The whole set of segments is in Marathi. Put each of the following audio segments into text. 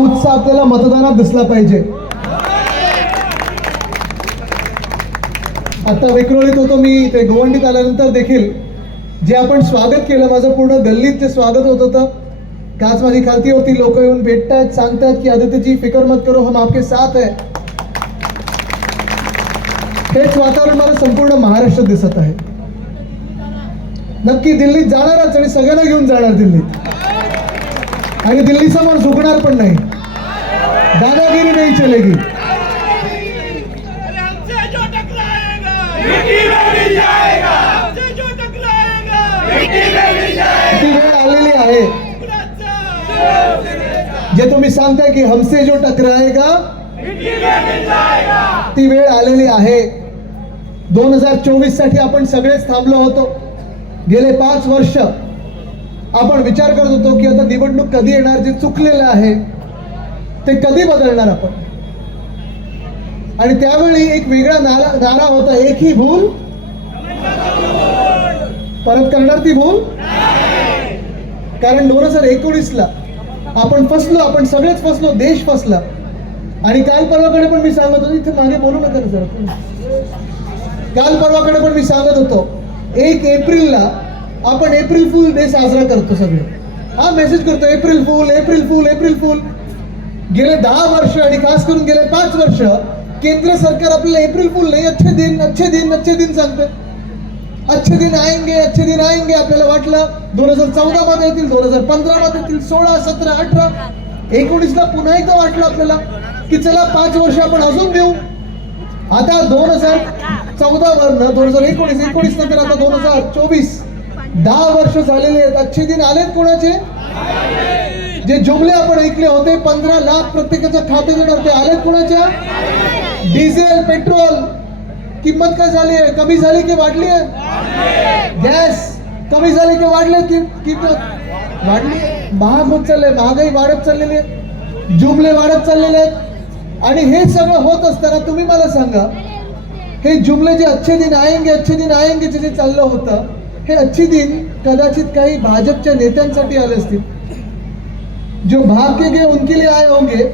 उत्साह आपल्याला मतदानात दिसला पाहिजे. आता विक्रोळीत होतो मी, ते गोवंडीत आल्यानंतर देखील जे आपण स्वागत केलं, माझं पूर्ण गल्लीत जे स्वागत होत होतं, काच माझी खालती होती, लोक येऊन भेटतात, सांगतात की आदित्यजी फिकर मत करो, हम आपके साथ है. हेच वातावरण मला संपूर्ण महाराष्ट्रात दिसत आहे. नक्की दिल्लीत जाणारच आणि सगळ्यांना घेऊन जाणार दिल्लीत, आणि दिल्ली समोर झुकणार पण नाही. दादागिरी नाही चलेगी. ती वेळ आलेली आहे जे तुम्ही सांगताय की हमसे जो टकराएगा ती वेळ आलेली आहे. 2024 साठी आपण सगळेच थांबलो होतो. गेले 5 वर्ष आपण विचार करत होतो की आता निवडणूक कधी येणार, जे चुकलेलं आहे ते कधी बदलणार आपण. आणि त्यावेळी एक वेगळा नारा होता, एक ही भूल, परत करणार ती भूल. कारण 2019ला आपण फसलो, आपण सगळेच फसलो, देश फसला. आणि काल परवाकडे पण मी सांगत होतो, इथे मागे बोलू नका जरा, काल परवाकडे पण मी सांगत होतो 1 एप्रिलला आपण एप्रिल फूल डे साजरा करतो, सगळे हा मेसेज करतो, एप्रिल फूल एप्रिल फूल एप्रिल फूल. गेले 10 वर्ष आणि खास करून गेले 5 वर्ष केंद्र सरकार आपल्याला एप्रिल फूल नाही, अच्छे दिन अच्छे दिन अच्छे दिन सांगते. अच्छे दिन आएंगे अच्छे दिन आएंगे. आपल्याला वाटलं 2014 मध्ये येतील, 2015 मध्ये येतील, 16, 17, 18, 19ला पुन्हा एकदा वाटलं आपल्याला की चला 5 वर्ष आपण अजून देऊ. आता 2014 वरनं 2019, 19 नंतर आता 2024, 10 वर्ष झालेले आहेत. अच्छे दिन आलेत कोणाचे? जे जुमले आपण ऐकले होते 15 लाख प्रत्येकाच्या खात्यात येणार, ते आलेत कोणाच्या? डिझेल पेट्रोल किंमत काय झाली आहे? कमी झाली की वाढली आहे? गॅस कमी झाली की वाढले? किंमत वाढली, महाग होत चालले, महागाई वाढत चाललेली आहे, जुमले वाढत चाललेले आहेत. आणि हे सगळं होत असताना तुम्ही मला सांगा, हे जुमले जे अच्छे दिन आएंगे जे चाललं होतं, हे अच्छे दिन कदाचित काही भाजपच्या नेत्यांसाठी आले असतील, जो भाग के गए उनके लिए आए होंगे.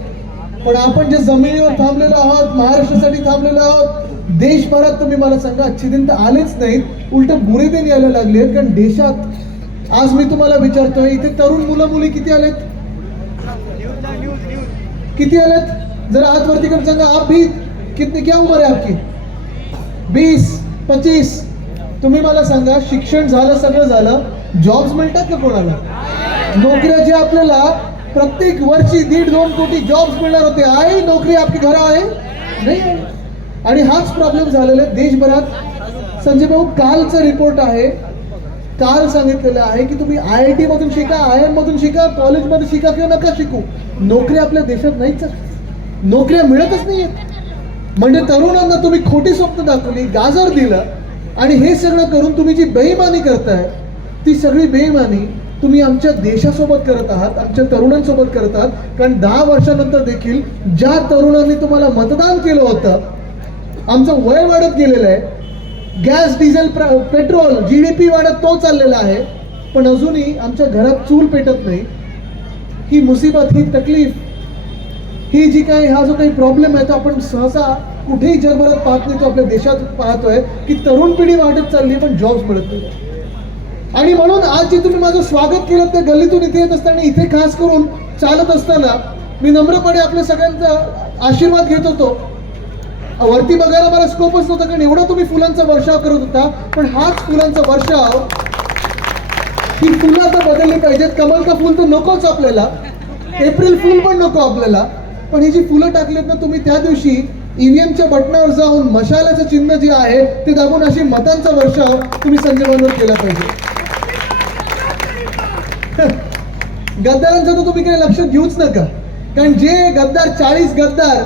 पण आपण जे जमिनीवर थांबलेलो आहोत, महाराष्ट्रासाठी थांबलेलो आहोत, देशभरात तुम्ही मला सांगा अच्छे दिन तर आलेच नाहीत, उलट बुरे दिन यायला लागले आहेत. कारण देशात आज मी तुम्हाला विचारतोय, इथे तरुण मुलं मुली किती आलेत? किती आलेत? जरा हात वरती करून सांगा. आप भी कितने, क्या उम्र आहे आपकी? 20, 25. तुम्ही मला सांगा, शिक्षण झालं, सगळं झालं, जॉब्स मिळतात का कोणाला? नोकऱ्या जे आपल्याला प्रत्येक वर्षी 1.5-2 कोटी जॉब्स मिळणार होते, आहे नोकरी आपकी घर आहे? नाही. आणि हाच प्रॉब्लेम झालेला आहे देशभरात. संजय भाऊ, कालचा रिपोर्ट आहे, काल सांगितलेलं आहे की तुम्ही IIT मधून शिका, IIM मधून शिका, कॉलेजमध्ये शिका किंवा नका शिकू, नोकरी आपल्या देशात नाहीच, नोकऱ्या मिळतच नाहीयेत. म्हणजे तरुणांना तुम्ही खोटी स्वप्न दाखवली, गाजर दिलं, आणि हे सगळं करून तुम्ही जी बेईमानी करताय, ती सगळी बेईमानी तुम्ही आमच्या देशासोबत करत आहात, आमच्या तरुणांसोबत करत आहात. कारण 10 वर्षानंतर देखील ज्या तरुणांनी तुम्हाला मतदान केलं होतं, आमचं वय वाढत गेलेलं आहे, गॅस डिझेल पेट्रोल GDP वाढत तो चाललेला आहे, पण अजूनही आमच्या घरात चूल पेटत नाही. ही मुसीबत, ही तकलीफ, ही जी काही, हा जो काही प्रॉब्लेम आहे तो आपण सहसा कुठेही जगभरात पाहत नाही, तो आपल्या देशात पाहतोय की तरुण पिढी वाढत चालली पण जॉब्स मिळत नाही. आणि म्हणून आज जे तुम्ही माझं स्वागत केलं त्या गल्लीतून इथे येत असताना, इथे खास करून चालत असताना मी नम्रपणे आपल्या सगळ्यांचा आशीर्वाद घेत होतो. वरती बघायला मला स्कोपच नव्हता, कारण एवढा तुम्ही फुलांचा वर्षाव करत होता. पण हाच फुलांचा वर्षाव, ही फुलं आता बदलली पाहिजेत. कमल का फुल तर नकोच आपल्याला, एप्रिल फुल पण नको आपल्याला, पण ही जी फुलं टाकलीत ना तुम्ही, त्या दिवशी EVMच्या बटनावर जाऊन मशालाचं चिन्ह जे आहे ते दाबून अशी मतांचा वर्षाव तुम्ही संजय भाऊंवर केला पाहिजे. गद्दारांचं तर तुम्ही काही लक्ष घेऊच नका, कारण जे गद्दार 40 गद्दार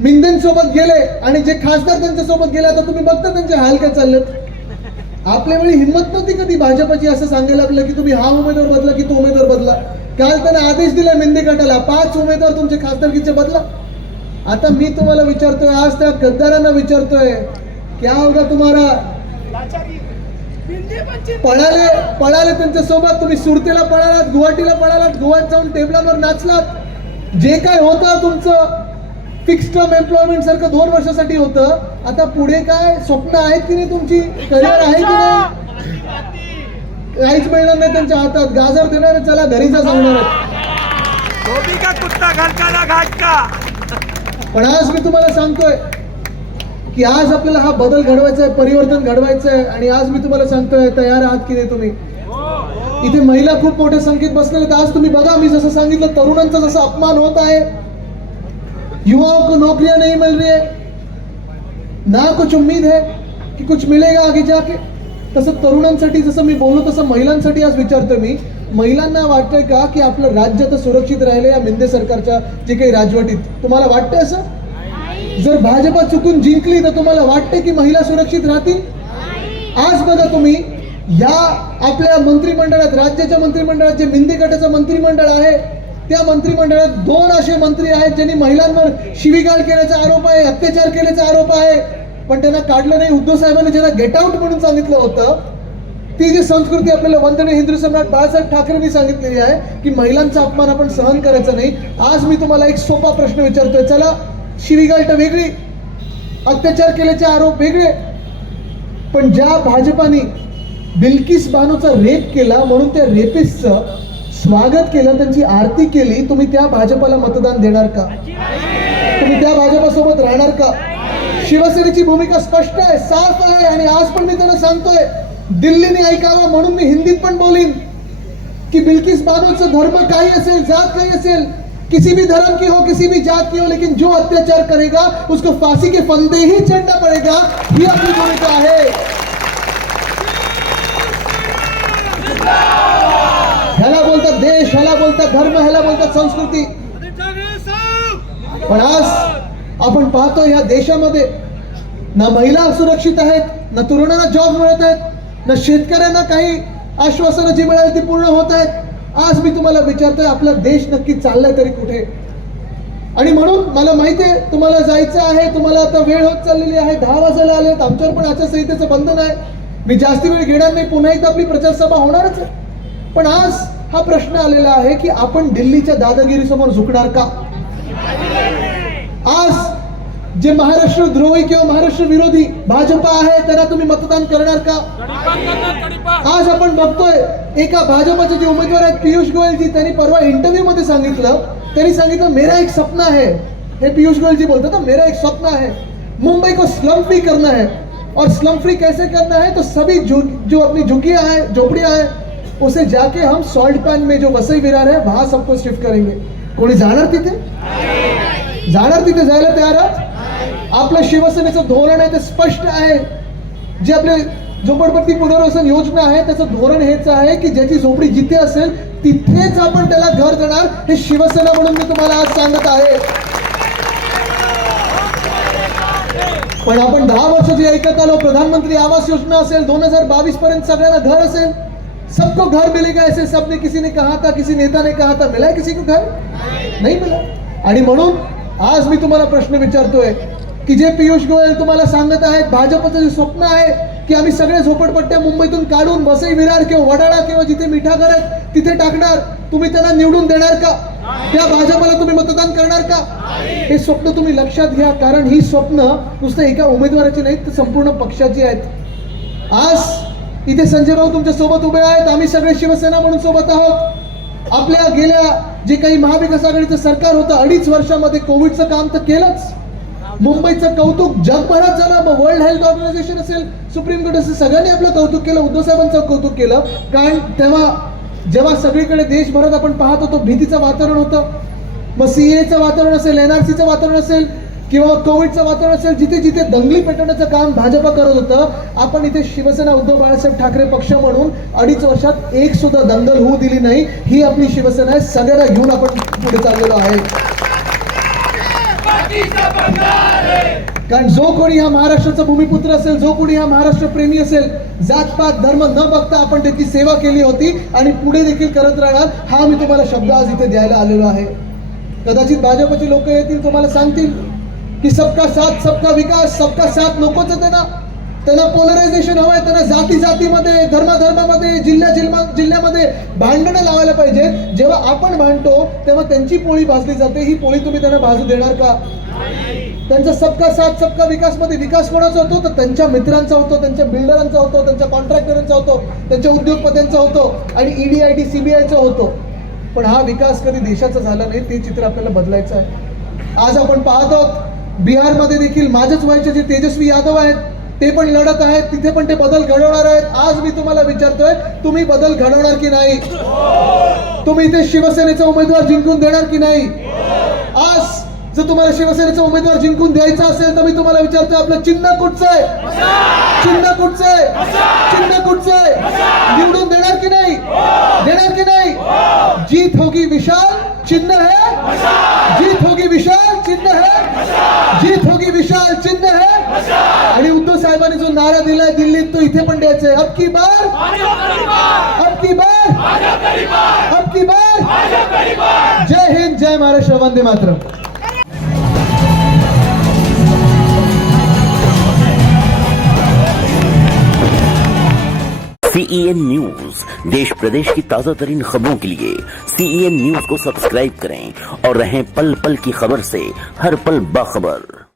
मिंदेंसोबत गेले आणि जे खासदार त्यांच्यासोबत गेले, आता तुम्ही बघता त्यांचे हाल काय चाललेत. आपल्या वेळी हिंमत नव्हती कधी भाजपची असं सांगायला आपल्याला की तुम्ही हा उमेदवार बदला की तो उमेदवार बदला. काल त्यांना आदेश दिला मेंदे गटाला, 5 उमेदवार तुमचे खासदारकीचे बदला. आता मी तुम्हाला विचारतोय, आज त्या गद्दारांना विचारतोय, क्या होगा तुम्हारा? पळाले त्यांच्या सोबत. तुम्ही सुरतेला पळालात, गुवाहाटीला पळालात, गोव्यात जाऊन टेबलावर नाचलात, जे काय होतं तुमचं फिक्स टर्म एम्प्लॉयमेंट सारखं 2 वर्षासाठी होतं, आता पुढे काय स्वप्न आहेत की नाही, तुमची करिअर आहे की नाही? काहीच मिळणार नाही त्यांच्या हातात. गाजर देणार, चला घरी जा सांगणार. पण आज मी तुम्हाला सांगतोय की आज आपल्याला हा बदल घडवायचा आहे, परिवर्तन घडवायचं आहे. आणि आज मी तुम्हाला सांगतोय, तयार आहात की नाही तुम्ही? इथे महिला खूप मोठ्या संख्येत बसलेले आहेत. आज तुम्ही बघा, मी जसं सांगितलं, तरुणांचा जसा अपमान होत आहे, युवाओं को नौकरियां नहीं मिल रही है, ना कुछ उम्मीद है कि कुछ मिलेगा आगे जाके, तसं तरुणांसाठी जसं मी बोललो तसं महिलांसाठी आज विचारतोय मी, महिलांना वाटतंय का की आपलं राज्य तर सुरक्षित राहिले या मिंदे सरकारच्या जे काही राजवटीत? तुम्हाला वाटतंय असं? जर भाजपा चुकून जिंकली तर तुम्हाला वाटते की महिला सुरक्षित राहतील? आज बघा तुम्ही, या आपल्या मंत्रिमंडळात, राज्याच्या मंत्रिमंडळात जे मिंदे गटाचं मंत्रिमंडळ आहे, त्या मंत्रिमंडळात 2 असे मंत्री आहेत ज्यांनी महिलांवर शिवीगाळ केल्याचा आरोप आहे, अत्याचार केल्याचा आरोप आहे, पण त्यांना काढलं नाही. उद्धव साहेबांनी ज्यांना गेट आउट म्हणून सांगितलं होतं, ती जी संस्कृती आपल्याला वंदनीय हिंदू सम्राट बाळासाहेब ठाकरेंनी सांगितलेली आहे की महिलांचा अपमान आपण सहन करायचा नाही. आज मी तुम्हाला एक सोपा प्रश्न विचारतोय. चला, शिवीगाळ तर वेगळी, अत्याचार केल्याचे आरोप वेगळे, पण ज्या भाजपाने बिल्किस बानोचा रेप केला म्हणून त्या रेपिस्टचं स्वागत केलं, त्यांची आरती केली, तुम्ही त्या भाजपाला मतदान देणार का? तुम्ही त्या भाजपासोबत राहणार का? शिवसेनेची भूमिका स्पष्ट आहे, साफ आहे. आणि आज पण मी त्यांना सांगतोय, दिल्लीने ऐकावं म्हणून मी हिंदीत पण बोलीन की बिल्किस बानोचा धर्म काही असेल, जात काही असेल, किसी भी धर्म की हो, किसी भी जात की हो, लेकिन जो अत्याचार करेगा उसको फांसी के फंदे ही चढ़ना पड़ेगा. ही आपली भूमिका आहे. ह्याला बोलतात देश, ह्याला बोलतात धर्म, ह्याला बोलतात संस्कृती. पण आज आपण पाहतो या देशामध्ये ना महिला सुरक्षित आहेत, ना तरुणांना जॉब मिळत आहेत, ना शेतकऱ्यांना काही आश्वासनं जी मिळाली ती पूर्ण होत आहेत. आज मी तुम्हाला विचारतोय, आपला देश नक्की चाललाय तरी कुठे? आणि म्हणून मला माहिती आहे तुम्हाला जायचं आहे, तुम्हाला आता वेळ होत चाललेली आहे, 10 वाजायला आलेत, आमच्यावर पण आचारसंहितेचं बंधन आहे, मी जास्ती वेळ घेणार नाही, पुन्हा एकदा आपली प्रचार सभा होणारच आहे. पण आज हा प्रश्न आलेला आहे की आपण दिल्लीच्या दादागिरीसमोर झुकणार का? आज जे महाराष्ट्र द्रोही किंवा महाराष्ट्र विरोधी भाजपा आहे त्यांना तुम्ही मतदान करणार का? आज आपण बघतोय, एका भाजपाचे जे उमेदवार आहेत पियुष गोयल जी, त्यांनी परवा इंटरव्ह्यू मध्ये सांगितलं मेरा एक सपना है. हे पियुष गोयल जी बोलतात, मेरा एक सपना है, मुंबई को स्लम फ्री करना है. और स्लम फ्री कैसे करना है? तो सभी जो अपनी झुग्गियां हैं, झोपड़ियां हैं, उसे जाके हम सॉल्ट पैन में जो वसई विरार है वहां सबको शिफ्ट करेंगे. कोणी जाणार तिथे? जायला तयार आहात? आपलं शिवसेनेचं धोरण आहे ते स्पष्ट आहे. जे आपले झोपडपट्टी पुनर्वसन योजना आहे त्याचं धोरण हेच आहे की ज्याची झोपडी जिथे असेल तिथेच आपण त्याला घर देणार. हे शिवसेना म्हणून मी तुम्हाला आज सांगत आहे. पण आपण 10 वर्ष जे ऐकत आलो, प्रधानमंत्री आवास योजना असेल, 2022 पर्यंत सगळ्यांना घर असेल, सबको घर मिलेगा ऐसे सबने किसी ने कहा था, किसी नेता ने कहा था, मिला है किसी को घर? नहीं मिला. आणि म्हणून आज मी तुम्हाला प्रश्न विचारतोय की जे पियुष गोयल तुम्हाला सांगत आहेत, भाजपचं जे स्वप्न आहे की आम्ही सगळे झोपडपट्ट्या मुंबईतून काढून वसई विरार किंवा वडाळा किंवा जिथे मिठागर आहेत तिथे टाकणार, तुम्ही त्यांना निवडून देणार का? त्या भाजपला तुम्ही मतदान करणार का? हे स्वप्न तुम्ही लक्षात घ्या, कारण ही स्वप्न नुसतं एका उमेदवाराची नाहीत, तर संपूर्ण पक्षाची आहेत. आज इथे संजय भाऊ तुमच्या सोबत उभे आहेत, आम्ही सगळे शिवसेना म्हणून सोबत आहोत. आपल्या गेल्या जे काही महाविकास आघाडीचं सरकार होतं 2.5 वर्षामध्ये कोविडचं काम तर केलंच. मुंबईचं कौतुक जगभरात झालं. मग वर्ल्ड हेल्थ ऑर्गनायझेशन असेल, सुप्रीम कोर्ट असेल, सगळ्यांनी आपलं कौतुक केलं, उद्धव साहेबांचं कौतुक केलं. कारण तेव्हा जेव्हा सगळीकडे देशभरात आपण पाहत होतो भीतीचं वातावरण होतं, मग सीएचं वातावरण असेल, एनआरसीचं वातावरण असेल किंवा कोविडचं वातावरण असेल, जिथे जिथे दंगली पेटवण्याचं काम भाजपा करत होतं, आपण इथे शिवसेना उद्धव बाळासाहेब ठाकरे पक्ष म्हणून 2.5 वर्षात एक सुद्धा दंगल होऊ दिली नाही. ही आपली शिवसेना आहे. सगळ्यांना घेऊन आपण पुढे चाललेलो आहे. कारण जो कोणी हा महाराष्ट्राचा भूमिपुत्र असेल, जो कोणी हा महाराष्ट्र प्रेमी असेल, जातपात धर्म न बघता आपण त्याची सेवा केली होती आणि पुढे देखील करत राहणार. हा मी तुम्हाला शब्द आज इथे द्यायला आलेलो आहे. कदाचित भाजपची लोक येतील, तुम्हाला सांगतील की सबका साथ सबका विकास, सबका साथ नकोच आहे ना. त्यांना पोलरायझेशन हवंय, त्यांना जाती जातीमध्ये, धर्मामध्ये, जिल्ह्यामध्ये भांडणं लावायला पाहिजे. जेव्हा आपण भांडतो तेव्हा त्यांची पोळी भाजली जाते. ही पोळी तुम्ही त्यांना भाजू देणार का? त्यांचा सबका साथ सबका विकास मध्ये विकास कोणाचा होतो? तर त्यांच्या मित्रांचा होतो, त्यांच्या बिल्डरांचा होतो, त्यांच्या कॉन्ट्रॅक्टरांचा होतो, त्यांच्या उद्योगपत्यांचा होतो आणि ईडी आयडी सीबीआयचा होतो. पण हा विकास कधी देशाचा झाला नाही. ते चित्र आपल्याला बदलायचं आहे. आज आपण पाहतो बिहारमध्ये देखील माझ्याच वयाचे जे तेजस्वी यादव आहेत ते पण लढत आहेत. तिथे पण ते बदल घडवणार आहेत. आज मी तुम्हाला विचारतोय, तुम्ही बदल घडवणार की नाही? तुम्ही इथे शिवसेनेचा उमेदवार जिंकून देणार की नाही? आज जर तुम्हाला शिवसेनेचा उमेदवार जिंकून द्यायचा असेल तर मी तुम्हाला विचारतोय, आपलं चिन्ह कुठचं आहे? चिन्ह कुठचं आहे? चिन्ह कुठचं आहे? निवडून देणार की नाही? देणार की नाही? जीत होगी विशाल, चिन्ह है. जीत होगी विशाल, चिन्ह है. जीत होगी विशाल, चिन्ह है. आणि उद्धव साहेबांनी जो नारा दिलाय दिल्लीत, तो इथे पण द्यायचा आहे. अब की बार, अब की बार, अब की बार. जय हिंद, जय महाराष्ट्र, वंदे मातरम. CEN न्यूज, देश प्रदेश की ताजा तरीन खबरों के लिए CEN न्यूज को सब्सक्राइब करें और रहें पल पल की खबर से हर पल बाखबर.